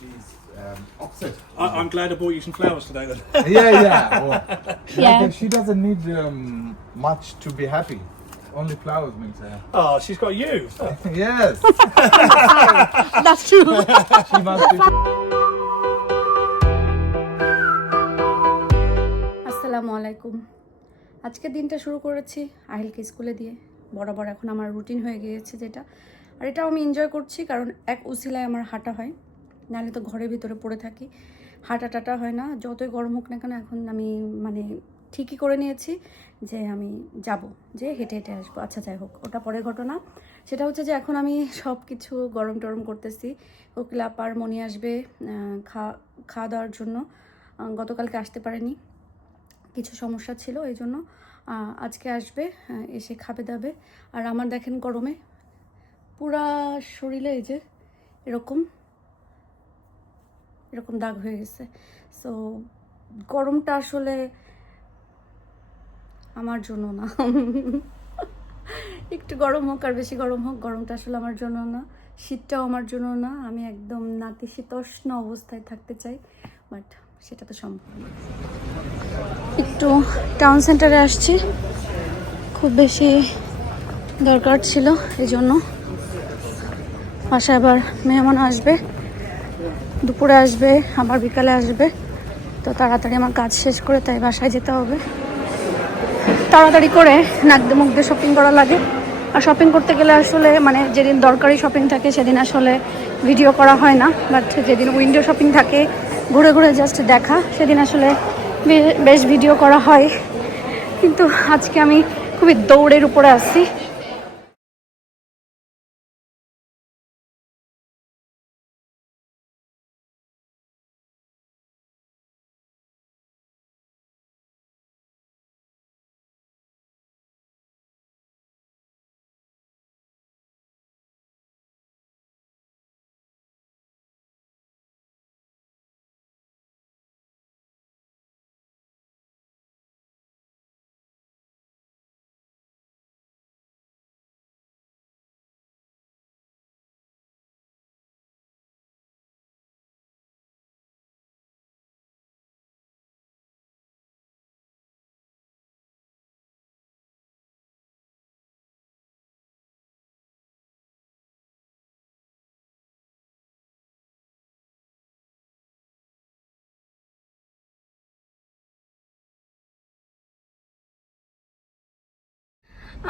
she's upset. I'm glad I bought you some flowers today then. Yeah. Well, Yeah. She doesn't need much to be happy. Only flowers makes her happy. Oh, she's got you. Yes. That's true. She must be. আসসালামু আলাইকুম। আজকে দিনটা শুরু করেছি আহিলকে স্কুলে দিয়ে। বরাবর এখন আমার রুটিন হয়ে গিয়েছে যেটা, আর এটাও আমি এনজয় করছি কারণ এক উসিলায় আমার হাঁটা হয়, নাহলে তো ঘরের ভিতরে পড়ে থাকি, হাঁটা টাটা হয় না। যতই গরম হোক না কেন এখন আমি ঠিকই করে নিয়েছি যে আমি যাব, যে হেঁটে হেঁটে আসবো। আচ্ছা যাই হোক, ওটা পরের ঘটনা। সেটা হচ্ছে যে এখন আমি সব কিছু গরম টরম করতেছি। কোকিলা আপার মনি আসবে খাওয়া দাওয়ার জন্য। গতকালকে আসতে পারেনি, কিছু সমস্যা ছিল, এই জন্য আজকে আসবে, এসে খাবে দাবে। আর আমার দেখেন গরমে পুরা শরীরে এই যে এরকম দাগ হয়ে গেছে। সো গরমটা আসলে আমার জন্য না। একটু গরম হোক আর বেশি গরম হোক, গরমটা আসলে আমার জন্য না, শীতটাও আমার জন্য না। আমি একদম নাতিশীতোষ্ণ অবস্থায় থাকতে চাই, বাট সেটা তো সম্ভব না। একটু টাউন সেন্টারে আসছি, খুব বেশি দরকার ছিল, এই জন্য। বাসায় আবার মেহমান আসবে, দুপুরে আসবে, আবার বিকালে আসবে, তো তাড়াতাড়ি আমার কাজ শেষ করে তাই বাসায় যেতে হবে। তাড়াতাড়ি করে নাক দিয়ে মুখ দিয়ে শপিং করা লাগে। আর শপিং করতে গেলে আসলে যেদিন দরকারি শপিং থাকে সেদিন আসলে ভিডিও করা হয় না, বাট যেদিন উইন্ডো শপিং থাকে, ঘুরে ঘুরে জাস্ট দেখা, সেদিন আসলে বেশ ভিডিও করা হয়। কিন্তু আজকে আমি খুবই দৌড়ের উপরে আছি।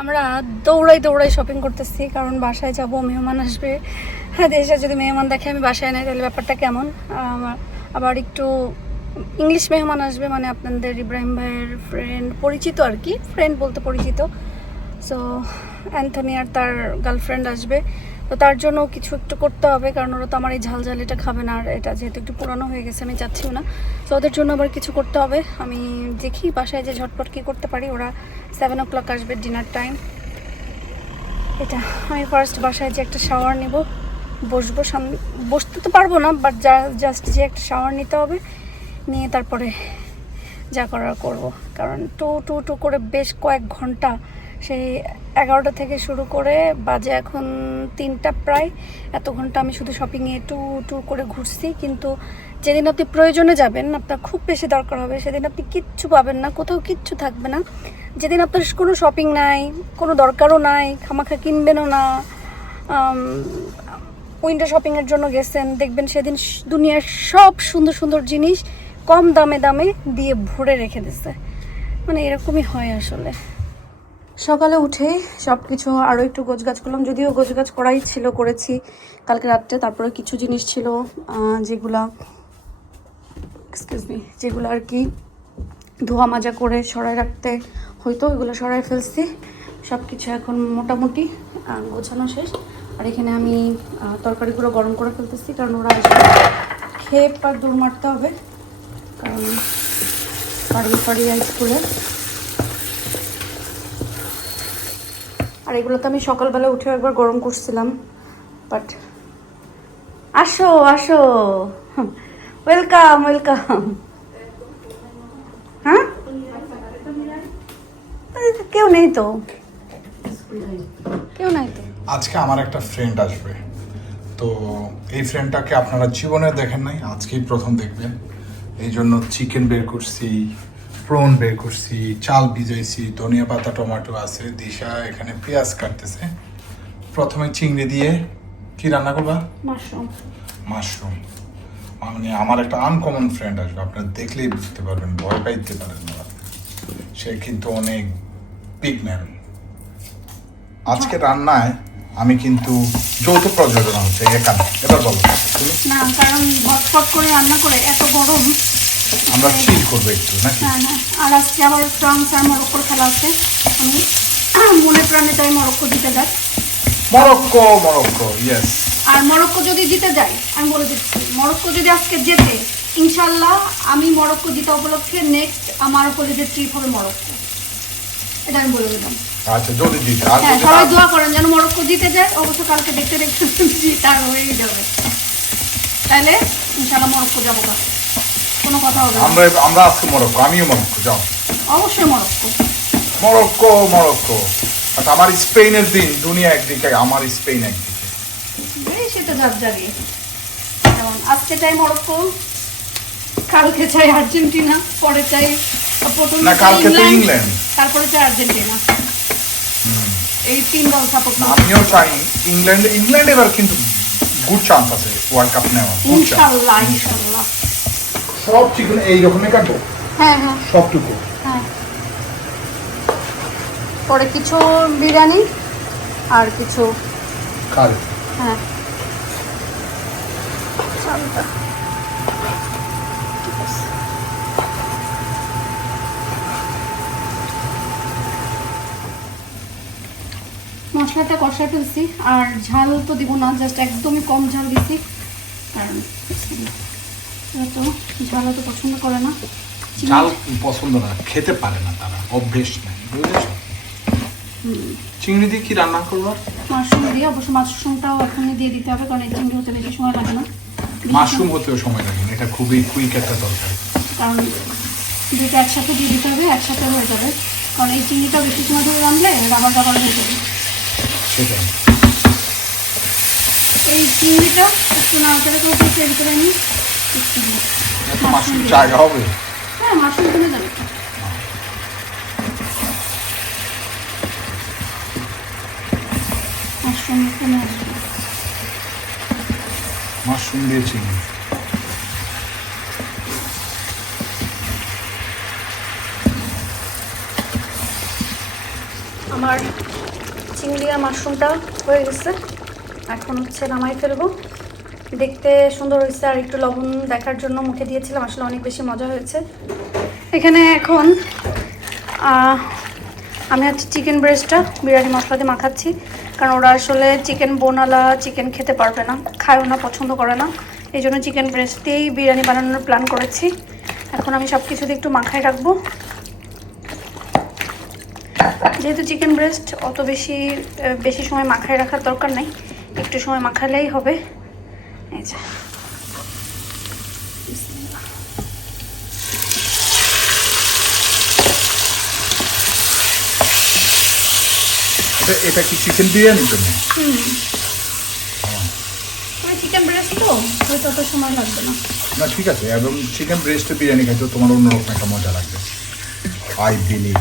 আমরা দৌড়াই শপিং করতেছি কারণ বাসায় যাব, মেহমান আসবে। হ্যাঁ, দেশে যদি মেহমান দেখে আমি বাসায় নাই তাহলে ব্যাপারটা কেমন। আবার একটু ইংলিশ মেহমান আসবে, আপনাদের ইব্রাহিম ভাইয়ের ফ্রেন্ড, পরিচিত আর কি, ফ্রেন্ড বলতে পরিচিত। সো অ্যান্থনি আর তার গার্লফ্রেন্ড আসবে, তো তার জন্য কিছু একটু করতে হবে কারণ ওরা তো আমার এই ঝাল এটা খাবে না, আর এটা যেহেতু একটু পুরানো হয়ে গেছে আমি চাচ্ছিও না। সো ওদের জন্য আবার কিছু করতে হবে। আমি দেখি বাসায় যে ঝটপট কী করতে পারি। ওরা 7 o'clock আসবে, ডিনার টাইম। এটা আমি ফার্স্ট বাসায় যে একটা শাওয়ার নেব, বসবো, সামনে বসতে তো পারবো না, বাট জাস্ট যে একটা শাওয়ার নিতে হবে, নিয়ে তারপরে যা করার করব। কারণ টু করে বেশ কয়েক ঘন্টা, সেই 11টা থেকে শুরু করে বাজে এখন 3টা প্রায়, এত ঘন্টা আমি শুধু শপিংয়ে টু করে ঘুরছি। কিন্তু যেদিন আপনি প্রয়োজনে যাবেন, আপনার খুব বেশি দরকার হবে, সেদিন আপনি কিচ্ছু পাবেন না, কোথাও কিচ্ছু থাকবে না। যেদিন আপনার কোনো শপিং নাই, কোনো দরকারও নাই, খামাখা কিনবেনও না, উইন্ডো শপিংয়ের জন্য গেছেন, দেখবেন সেদিন দুনিয়ার সব সুন্দর সুন্দর জিনিস কম দামে দিয়ে ভরে রেখে দিচ্ছে। এরকমই হয় আসলে। সকালে উঠে সব কিছু আরও একটু গোছগাছ করলাম, যদিও গোছগাছ করেছি কালকে রাত্রে। তারপরে কিছু জিনিস ছিল যেগুলো আর কি ধোয়া মাজা করে সরাই রাখতে হয়তো, এগুলো সরাই ফেলছি। সব কিছু এখন মোটামুটি গোছানো শেষ। আর এখানে আমি তরকারিগুলো গরম করে ফেলতেছি কারণ ওরা আসলে খেয়ে আর দৌড় মারতে হবে, কারণ বাড়ি স্কুলে। আর এগুলো তো আমি সকালবেলা উঠে একবার গরম করছিলাম, বাট আসো ওয়েলকাম। হ্যাঁ, কেউ নেই তো আজকে আমার একটা ফ্রেন্ড আসবে, তো এই ফ্রেন্ডটাকে আপনারা জীবনে দেখেন নাই, আজকেই প্রথম দেখবেন। এই জন্য চিকেন বের করছি, প্রন বের করছি, চাল ভিজাইছি, ধনিয়া পাতা, টমেটো আছে, দিশা এখানে পেঁয়াজ কাটতেছে। প্রথমে চিংড়ি দিয়ে কি রান্না করবা? মাশরুম। মানে আমার একটা আনকমন ফ্রেন্ড আসবে, আপনারা দেখলেই বুঝতে পারবেন, ভয় পাইতে পারেন না। সে কিন্তু অনেক বিগ ম্যান। আজকে রান্নায় আমি কিন্তু যৌথ প্রযোজনা হচ্ছে এখানে। এবার বলো তুমি। না, কারণ ঝটপট করে রান্না করে এত গরম, আমরা চিল করবো একটু নাকি? হ্যাঁ হ্যাঁ। আর আজকে আবার ফ্রান্স আর মরক্কোর খেলা আছে। আমি মনে প্রাণে চাই মরক্কো জিতে যাক। Morocco yes. আর মরক্কো যদি জিতে যায়, আমি বলে দিচ্ছি, মরক্কো যদি আজকে জেতে, ইনশাল্লাহ আমি মরক্কো জিতা উপলক্ষে নেক্সট আমার হলিডে ট্রিপ হবে মরক্কো। এটা আমি বলে দিলাম। আচ্ছা, যদি জিতে। আর হ্যাঁ, যদি সবাই না- দোয়া করেন যেন মরক্কো জিতে যায়। অবশ্য কালকে দেখতে দেখতে জিতার হয়েই যাবে, তাহলে ইনশাল্লাহ মরক্কো যাবো। কোনো কথা হবে না। আমরা আজকে মরক্কো, আমিও মরক্কো। যাও। অবশ্যই মরক্কো। মরক্কো। বাট আমার স্পেনের দিন, দুনিয়া একদিকে, আমার স্পেন একদিকে। সেটা যাক যাবে। যেমন আজকে চাই মরক্কো, কালকে চাই আর্জেন্টিনা, পরে চাই প্রথম না, কালকে তো ইংল্যান্ড, তারপরে চাই আর্জেন্টিনা। এই 3 দল সাপোর্ট না, আমিও চাই ইংল্যান্ড এবার কিন্তু গুড চান্স আছে ওয়ার্ল্ড কাপ নেওয়ার। ইনশাআল্লাহ। সব চিকেন এই রকমই কাটবো। হ্যাঁ সবটুকু। হ্যাঁ। পরে কিছু বিরিয়ানি আর কিছু কারি। হ্যাঁ। চালটা ঠিক আছে। মশলাটা কষায় ফেলছি, আর ঝাল তো দিব না, জাস্ট একদমই কম ঝাল দিছি, কারণ তো ঝাল তো পছন্দ করে না। ঝাল পছন্দ না, খেতে পারে না তারা, অভ্যেস নাই, বুঝেছো? চিংড়ি দিয়ে কি রান্না করবো? মাশরুম দিয়ে, অবশ্য মাশরুমটাও এখনই দিয়ে দিতে হবে, কারণ এই চিংড়ি হতে বেশি সময় লাগে না। মাশরুম হতেও সময় লাগে না, এটা খুবই কুইক একটা তরকারি। কারণ দুটো একসাথে দিয়ে দিতে হবে, একসাথে হয়ে যাবে, কারণ এই চিংড়িটা বেশি সময় ধরে রান্নলে রাবার হয়ে যাবে। সেটাই। এই চিংড়িটা একটু নাড়াচাড়া করে এর ভিতরে নিই, একটু মাশরুম জায়গা হবে। হ্যাঁ, মাশরুম কিনে যাবে। মাশরুম কিনে আসবে। মাশরুম দিয়ে চিংড়ি। আমার চিংড়ি আর মাশরুমটা হয়ে গেছে, এখন হচ্ছে নামাই ফেলবো। দেখতে সুন্দর হয়েছে, আর একটু লবণ দেখার জন্য মুখে দিয়েছিলাম, আসলে অনেক বেশি মজা হয়েছে। এখানে এখন আমি হচ্ছে চিকেন ব্রেস্টটা বিরিয়ানি মশলা দিয়ে মাখাচ্ছি, কারণ ওরা আসলে চিকেন বোনালা চিকেন খেতে পারবে না, খায়ও না, পছন্দ করে না। এই জন্য চিকেন ব্রেস্ট দিয়েই বিরিয়ানি বানানোর প্ল্যান করেছি। এখন আমি সব কিছু দিয়ে একটু মাখায় রাখবো। যেহেতু চিকেন ব্রেস্ট অত বেশি সময় মাখায় রাখার দরকার নেই, একটু সময় মাখালেই হবে। এই যে এটা কি চিকেন বিরিয়ানি জন্য? চিকেন ব্রেস্ট তো তত সময় লাগবে না। না ঠিক আছে, এবং চিকেন ব্রেস্টে বিরিয়ানি খাইতে তোমার অন্যরকম একটা মজা লাগবে, আই বিলিভ।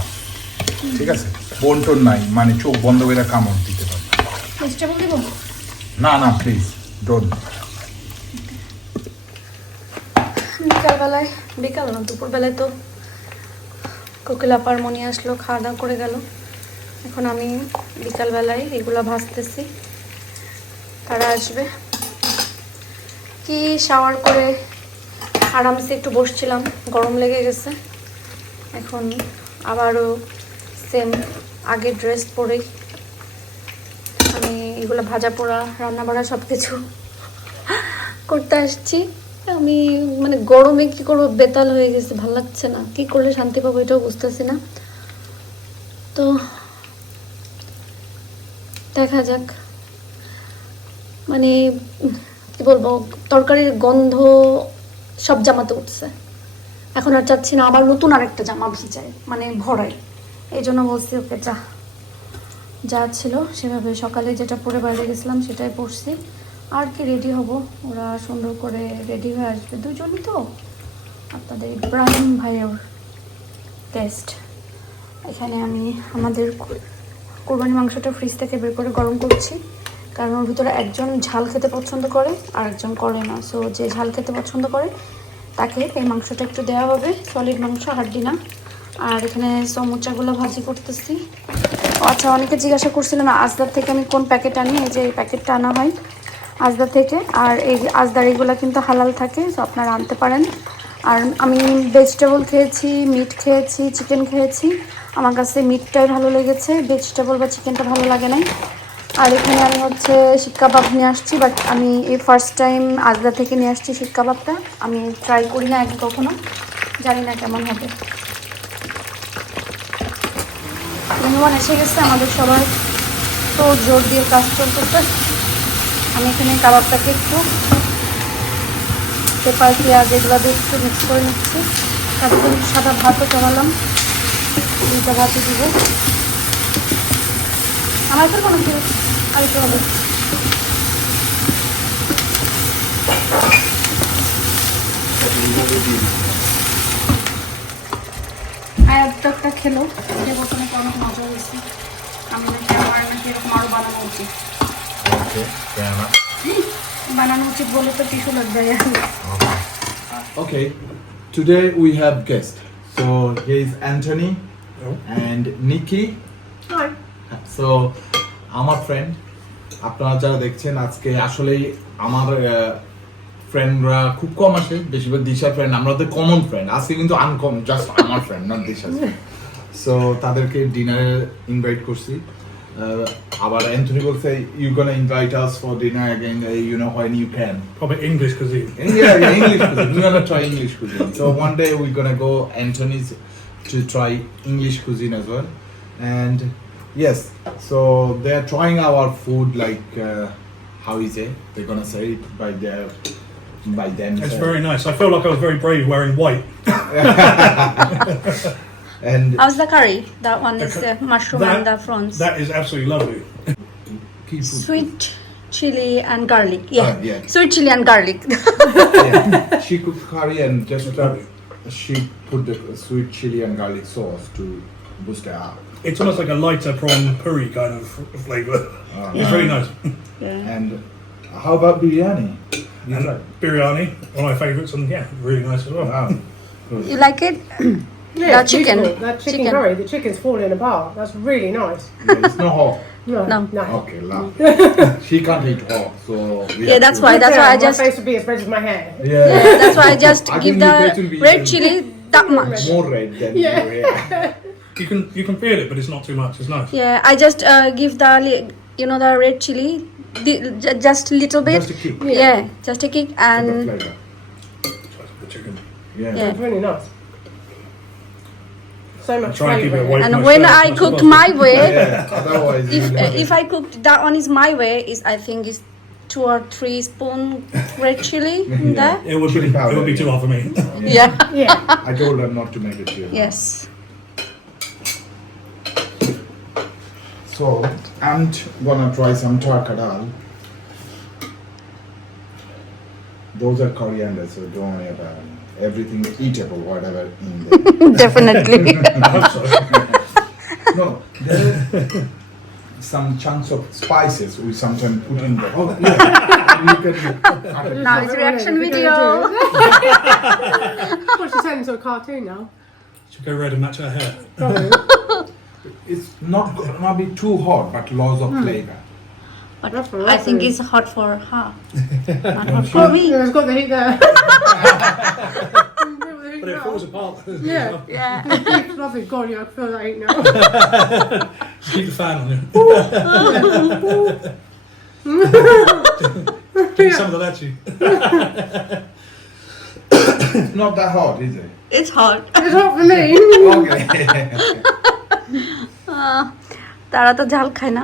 ঠিক আছে, বন্টন নাই, মানে চোখ বন্ধ করে কামড় দিতে পারবে। ভেজিটেবল দেবো? না প্লিজ ডোন্ট। বিকাল না, দুপুরবেলায় তো কোকিল আপার মনি আসলো, খাওয়া দাওয়া করে গেল। এখন আমি বিকালবেলায় এগুলো ভাজতেছি, তারা আসবে। কি শাওয়ার করে আরামসে একটু বসছিলাম, গরম লেগে গেছে। এখন আবারও সেম আগের ড্রেস পরেই আমি এগুলো ভাজা পোড়া রান্না বাড়া সব কিছু করতে আসছি। আমি মানে গরমে কি করবো, বেতাল হয়ে গেছে, ভালো লাগছে না, কি করলে শান্তি পাবো এটাও বুঝতেছি না। তো দেখা যাক, মানে কি বলবো, তরকারির গন্ধ সব জামাতে উঠছে। এখন আর চাচ্ছি না আবার নতুন আরেকটা জামা ভিজাই, মানে ভরাই। এই জন্য বলছি ওকে যা ছিল সেভাবে, সকালে যেটা পরে বাইরে গেছিলাম সেটাই পরছি। আর কি রেডি হব, ওরা সুন্দর করে রেডি হয়ে আসবে, দুজনই তো। আপনাদের ইব্রাহিম ভাইয়ের টেস্ট। এখানে আমি আমাদের কোরবানি মাংসটা ফ্রিজ থেকে বের করে গরম করছি, কারণ ওর ভিতরে একজন ঝাল খেতে পছন্দ করে আর একজন করে না। সো যে ঝাল খেতে পছন্দ করে তাকে এই মাংসটা একটু দেওয়া হবে, সলিড মাংস, হাড্ডি না। আর এখানে সমুচাগুলো ভাজি করতেছি। আচ্ছা, অনেকে জিজ্ঞাসা করছিলাম আজদার থেকে আমি কোন প্যাকেট আনি। এই যে এই প্যাকেটটা আনা হয় আজদা থেকে, আর এই আজদার এগুলো কিন্তু হালাল থাকে, সো আপনারা আনতে পারেন। আর আমি ভেজিটেবল খেয়েছি, মিট খেয়েছি, চিকেন খেয়েছি। আমার কাছে মিটটাই ভালো লেগেছে, ভেজিটেবল বা চিকেনটা ভালো লাগে নাই। আর এখানে আমি হচ্ছে শিক কাবাব নিয়ে আসছি, বাট আমি এই ফার্স্ট টাইম আজদা থেকে নিয়ে আসছি শিক কাবাবটা। আমি ট্রাই করি না আগে কখনো, জানি না কেমন হবে। মেহমান এসে গেছে, আমাদের সবার তো জোর দিয়ে কাজ চলতেছে। আমি এখানে কাবাবটাকে একটু পেপার, পেঁয়াজ এগুলো দিয়ে একটু মিক্স করে নিচ্ছি। তারপর সাদা ভাতও চালালাম, দুইটা ভাতই দিব। আমার তো কোনো কিছু আর একটু হবে। আয়াতটা খেলো, যে বলতে অনেক মজা হয়েছে। আমি নাকি আমার নাকি এরকম আরও বানানো উচিত, Okay, fair enough. বানানো উচিত বলে তো টিস্যু লাগবে। Okay, today we have guest. So here is Anthony and Nikki. Hi. So আমার ফ্রেন্ড, আপনারা যারা দেখছেন আজকে আসলেই আমার ফ্রেন্ডরা খুব কম আসে, বেশিরভাগ দিশার ফ্রেন্ড, আমরা তো কমন ফ্রেন্ড। আজকে কিন্তু আনকম, জাস্ট আমার ফ্রেন্ড, নট দিশার। সো তাদেরকে ডিনারে ইনভাইট করছি। আবার অ্যান্থনি বলছে you gonna invite us for dinner again, you know when you can. Probably English cuisine. Yeah, English cuisine. We're gonna try English cuisine. So one day we're gonna go Anthony's to try English cuisine as well. And yes, so they're trying our food like how is it? They're gonna say it by them. It's very nice. I feel like I was very brave wearing white. And How's the curry? That one is cu- the mushroom and the prawns. That is absolutely lovely. keep food. Sweet chili and garlic. Yeah. Yeah. Sweet chili and garlic. Yeah. She cooked curry and just she put the sweet chili and garlic sauce to boost it up. It's almost like a lighter prawn puri kind of flavour. It's really nice. Yeah. And how about biryani? You And tried? biryani, one of my favourites, and yeah, really nice as well. Wow. Good. You like it? Yeah, The it's chicken. beautiful. That chicken curry, the chicken's falling apart. That's really nice. Yeah, it's not hot. No. No. Okay, love. She can't eat hot, so we Yeah, have that's to- why. That's why I my just. face would be as red as my hair. Yeah, That's why I just I give think the your face will be red even- chili that much. more red than Yeah. You can feel it, but it's not too much. It's nice. Yeah, I just give the the red chili, just little bit. Just a kick. Yeah, just a kick The and flavor. The chicken. Yeah. Yeah. It's really nice. So much Try and keep it flavour. away. and Nice when flavour, I nice cook flavour. my way, Yeah. Otherwise, if I cooked that one is my way, is I think is 2 or 3 spoon red chili in there. It would Chili powder, be too yeah. hot for me. Yeah. Yeah. I told her not to make it here. Yes. So I'm gonna try some tarkadal. Those are coriander, so don't worry about it. Everything eatable, whatever in there. Definitely. No, there are some chunks of spices we sometimes put in there. Oh, yeah. You can cut it. Now it's reaction What are we video. Well, she's turned into a cartoon now. Should go red and match her hair. It's not gonna be too hot, but lots of flavor. But That's what I I think think. it's hot for her, not hot for me. Yeah, it's got the heat there. But it falls apart. Yeah. Yeah. It's lovely. God, yeah, I can feel that heat now. Just keep the fan on it. Keep some of the lachi. It's not that hot, is it? It's hot. It's hot for me. Okay. তারা তো ঝাল খায় না,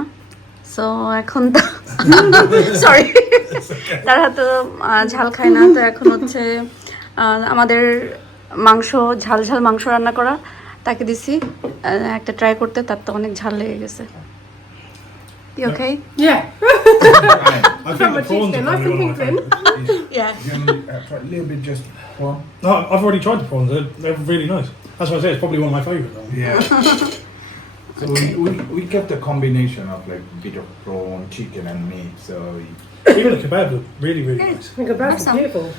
so এখন তো sorry, তারা তো ঝাল খায় না, তো এখন হচ্ছে আমাদের মাংস ঝাল ঝাল মাংস রান্না করা, তাকে দিছি একটা ট্রাই করতে, তার তো অনেক ঝাল লেগে গেছে। You okay? Yeah. I think From the a prawns chicken, are nice probably and one of my pink favourites. Yeah. You can try a little bit just prawn. No, I've already tried the prawns. They're really nice. That's why I say it's probably one of my favourites. Yeah. So we kept a combination of like bit of prawn, chicken, and meat. So Even the kebab look really, really nice. I think about That's it's some- beautiful.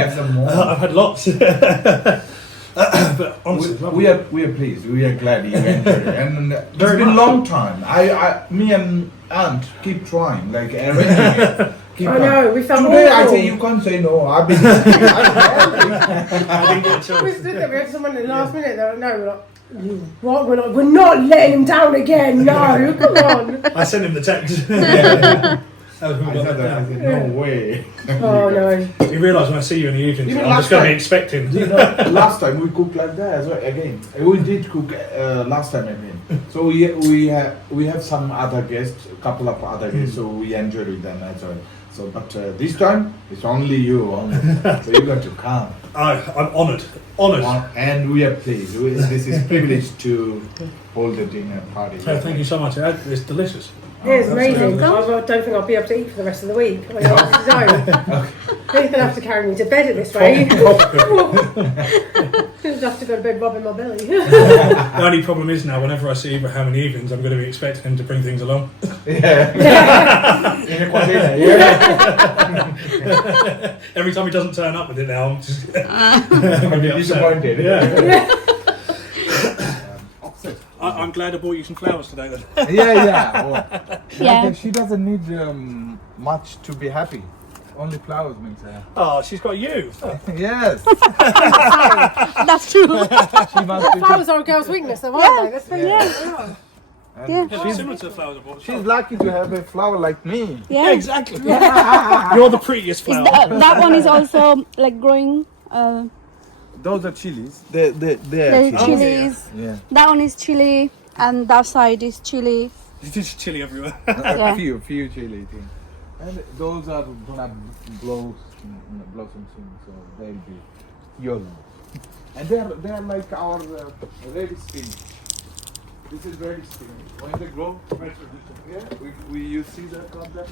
have some more. I've had lots. But honestly, it's lovely. We are pleased. We are glad you entered it. And it's been a long time. Me and Aunt keep trying, like arranging it. Keep I trying. know, we felt Today I awful. say you can't say no. I've been. I didn't get a We chance. stood there, we had someone at the last minute, they were like, no, we're like, you what? We're not letting him down again, no, come on. I sent him the text. That was who I got said that that. I down. said no way. Oh no. You realise when I see you in the evening, Even I'm last just going to be time- expecting. You know, last time we cooked like that as well. Again, we did cook last time again. So we have some other guests, a couple of other guests. So we enjoyed with them as well. So, but this time it's only you. Only. So you got to come. I'm honoured. Honoured. And we are pleased. This is privileged to hold the dinner party. So thank you so much. It's delicious. Yeah, it's amazing. absolutely. I don't think I'll be able to eat for the rest of the week. I mean, He's gonna have to carry me to bed at this rate. He'll have to go to bed rubbing my belly. The only problem is now, whenever I see Abraham in the evenings, I'm going to be expecting him to bring things along. Yeah. In a container. Yeah. Every time he doesn't turn up with it now, I'm just gonna be upset. Disappointed. Yeah. I'm glad I bought you some flowers today then. Yeah. Oh. Yeah. Like, she doesn't need much to be happy. Only flowers makes her happy. Oh, she's got you. Yes. That's true. She must be. Flowers are a girl's weakness, though, aren't they? Let's face it. And Yeah. Yeah, she's similar to the flowers I bought. She's lucky to have a flower like me. Yeah, exactly. You're the prettiest flower. That one is also like growing. Those are chilies. They're The chilies. chilies. Yeah. That one is chili, and that side is chili. It's just chilly everywhere. Yeah. few chili things. And those are gonna blossom soon, so they'll be yellow. And they're like our red spinach. This is red spinach. When they grow, we use scissor cut them.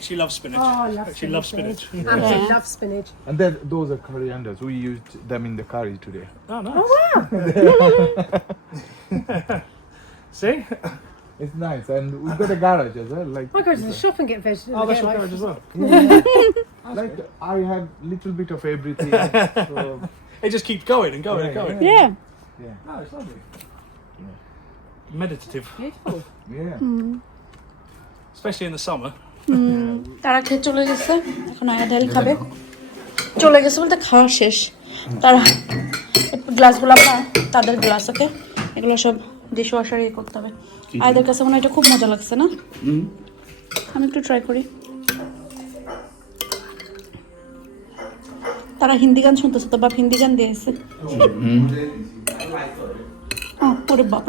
She loves spinach. Oh, I love She loves spinach. spinach. Absolutely Yeah. love spinach. And then those are corianders. We used them in the curry today. Oh, nice. See? It's nice, and we've got a garage as well. Like I go to the shop and get vegetables. Oh, that's I your get, garage as well. like I have little bit of everything. So, It just keeps going and going and going. Yeah. Oh, it's lovely. Meditative, Beautiful. yeah. especially in the summer. তারা খেয়ে চলে গেছে, এখন আয়াদারি খাবে। চলে গেছে বলতে খাওয়া শেষ। তারা গ্লাসগুলো আপনার তাদের গ্লাস, ওকে, এগুলো সব ডিশ ওয়াশারে করতে হবে। আয়াদের কাছে মনে হয় এটা খুব মজা লাগছে না? আমি একটু ট্রাই করি। তারা হিন্দি গান শুনতেছে, তো বাপ হিন্দি গান দিয়েছে। ওরে বাপ,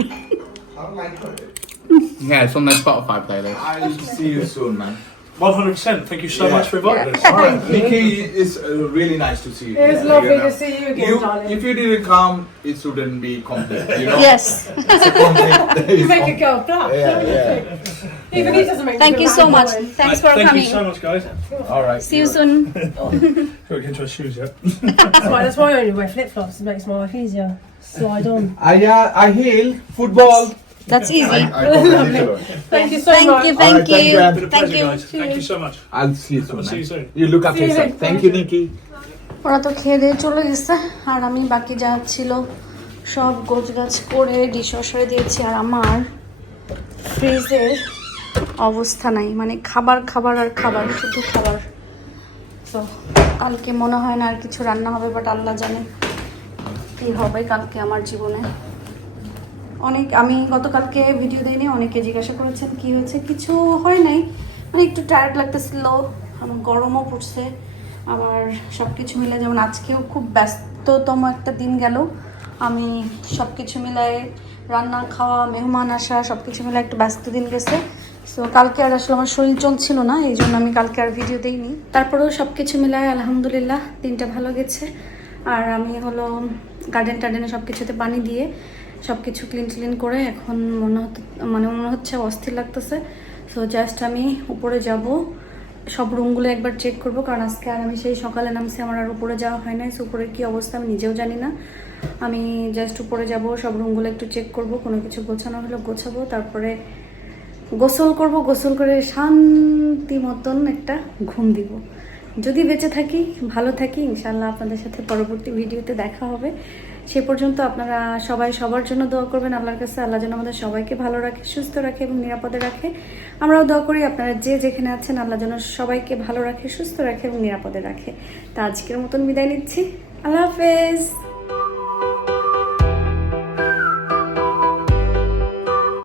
Yeah, it's on their Spotify playlist. I'll see you soon, man. 100%. Thank you so much for inviting us. All right, Nikki, it's really nice to see you. It's here, lovely you know. to see you again, darling. If you didn't come, it shouldn't be complete. You know. yes. It's a complete. You make a girl blush. Yeah. Even he doesn't make me Thank feel you bad so much. boy. Thanks for Thank coming. you so much, guys. All right. See you soon. Shall we get into our shoes yet? That's why I only wear flip flops. It makes my life easier. Slide on. I heal football. That's easy. Thank you so Thank much. you, All right, thank thank you, you. Been a thank pleasure, you. guys. Thank you so much. I'll see you soon. I'll see you man. soon. You look after See you yourself. next Thank time. you, Nikki. ওরা তো খেয়ে দিয়ে চলে গেছে, আর আমি বাকি যা ছিল সব গোছগাছ করে ডিশ ওয়াশারে দিয়েছি। আর আমার ফ্রিজের অবস্থা নাই, মানে খাবার আর খাবার, শুধু খাবার। তো কালকে মনে হয় না আর কিছু রান্না হবে, বাট আল্লাহ জানে কী হবে কালকে আমার জীবনে। আমি গতকালকে ভিডিও দিইনি, অনেকে জিজ্ঞাসা করেছেন কি হয়েছে। কিছু হয় নাই, মানে একটু টায়ার্ড লাগতেছিল, আমার গরমও পড়ছে। আবার সব কিছু মিলে, যেমন আজকেও খুব ব্যস্ততম একটা দিন গেল। আমি সব কিছু মিলায় রান্না, খাওয়া, মেহমান আসা, সব কিছু মিলে একটা ব্যস্ত দিন গেছে। সো কালকে আর আসলে আমার শরীর চলছিল না, এই জন্য আমি কালকে আর ভিডিও দিইনি। তারপরেও সব কিছু মিলায় আলহামদুলিল্লাহ দিনটা ভালো গেছে। আর আমি হলো গার্ডেনে সব কিছুতে পানি দিয়ে সব কিছু ক্লিন করে এখন মনে হচ্ছে অস্থির লাগতেছে। সো জাস্ট আমি উপরে যাব, সব রুমগুলো একবার চেক করব, কারণ আজকে আর আমি সেই সকালে নামছি, আমার আর উপরে যাওয়া হয় নাই। সো উপরে কী অবস্থা আমি নিজেও জানি না। আমি জাস্ট উপরে যাব, সব রুমগুলো একটু চেক করব, কোনো কিছু গোছানো হলে গোছাবো, তারপরে গোসল করব, গোসল করে শান্তি মতন একটা ঘুম দিব। যদি বেঁচে থাকি, ভালো থাকি, ইনশাল্লাহ আপনাদের সাথে পরবর্তী ভিডিওতে দেখা হবে। সে পর্যন্ত আপনারা সবাই সবার জন্য দোয়া করবেন আল্লাহর কাছে, আল্লাহ যেন আমাদের সবাইকে ভালো রাখে, সুস্থ রাখে এবং নিরাপদে রাখে। আমরাও দোয়া করি আপনারা যে যেখানে আছেন আল্লাহ যেন সবাইকে ভালো রাখে, সুস্থ রাখে এবং নিরাপদে রাখে। তা আজকের মতন বিদায় নিচ্ছি, আল্লাহ হাফেজ।